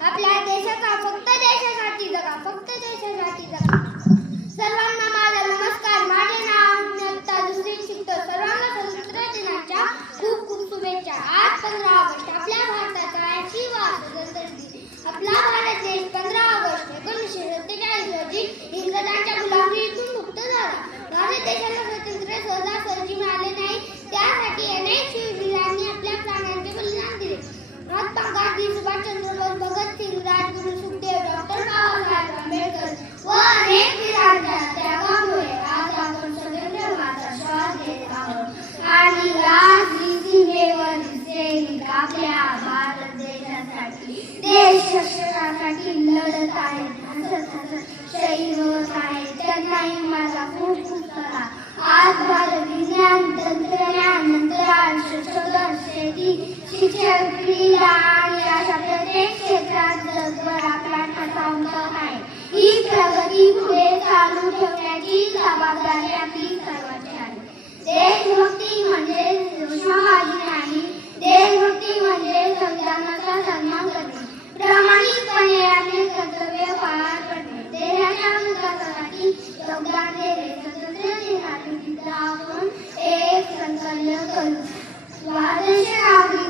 आपल्या देशाचा फक्त देशासाठी जगा, फक्त देशासाठी जगा. सर्वांना माझा नमस्कार. माझे नाव मी आता दुसरीत शिकतो. सर्वांना स्वातंत्र्य दिनाच्या खूप खूप शुभेच्छा. आज 15 ऑगस्ट आपल्या भारताचा 80वा स्वातंत्र्य दिन. आपला भारत देश 15 ऑगस्ट 1947 रोजी इंग्रजांच्या गुलामीतून मुक्त झाला. भारत देशाला स्वातंत्र्य सहजासहजी मिळाले नाही. त्यासाठी अनेक शूरवीरांनी आपल्या प्राणांचे बलिदान दिले. महात्मा गांधी, सुभाषचंद्र बोस, भगतसिंग, राजगुरू, सुखदेव, डॉक्टर बाबासाहेब आंबेडकर व अनेक वीरांच्या त्यागामुळे आज आपण स्वतंत्र श्वास घेत आहोत. आणि आज सीमेवर सैनिक आपल्या भारत देशासाठी देश रक्षणासाठी लढत आहेत, शहीद होत आहेत. त्यांनाही माझा खूप खूप सलाम. आज भारत विज्ञान, तंत्रज्ञान, अंतराळ, संशोधन, शेती, शिक्षण, क्रीडा आणि अशा प्रत्येक क्षेत्रात जगभर आपला ठसा उमटवत आहे. ही प्रगती पुढे चालू ठेवण्याची जबाबदारी आपली सर्वांची आहे. देशभक्ती म्हणजे घोषणाबाजी नाही. देशभक्ती म्हणजे संविधानाचा सन्मान करणे, प्रामाणिकपणे आपले कर्तव्य पार पडणे, देशाच्या विकासासाठी योगदान देणे. स्वातंत्र्य दिनानिमित्त आपण एक संकल्प करू. स्वातंत्र्य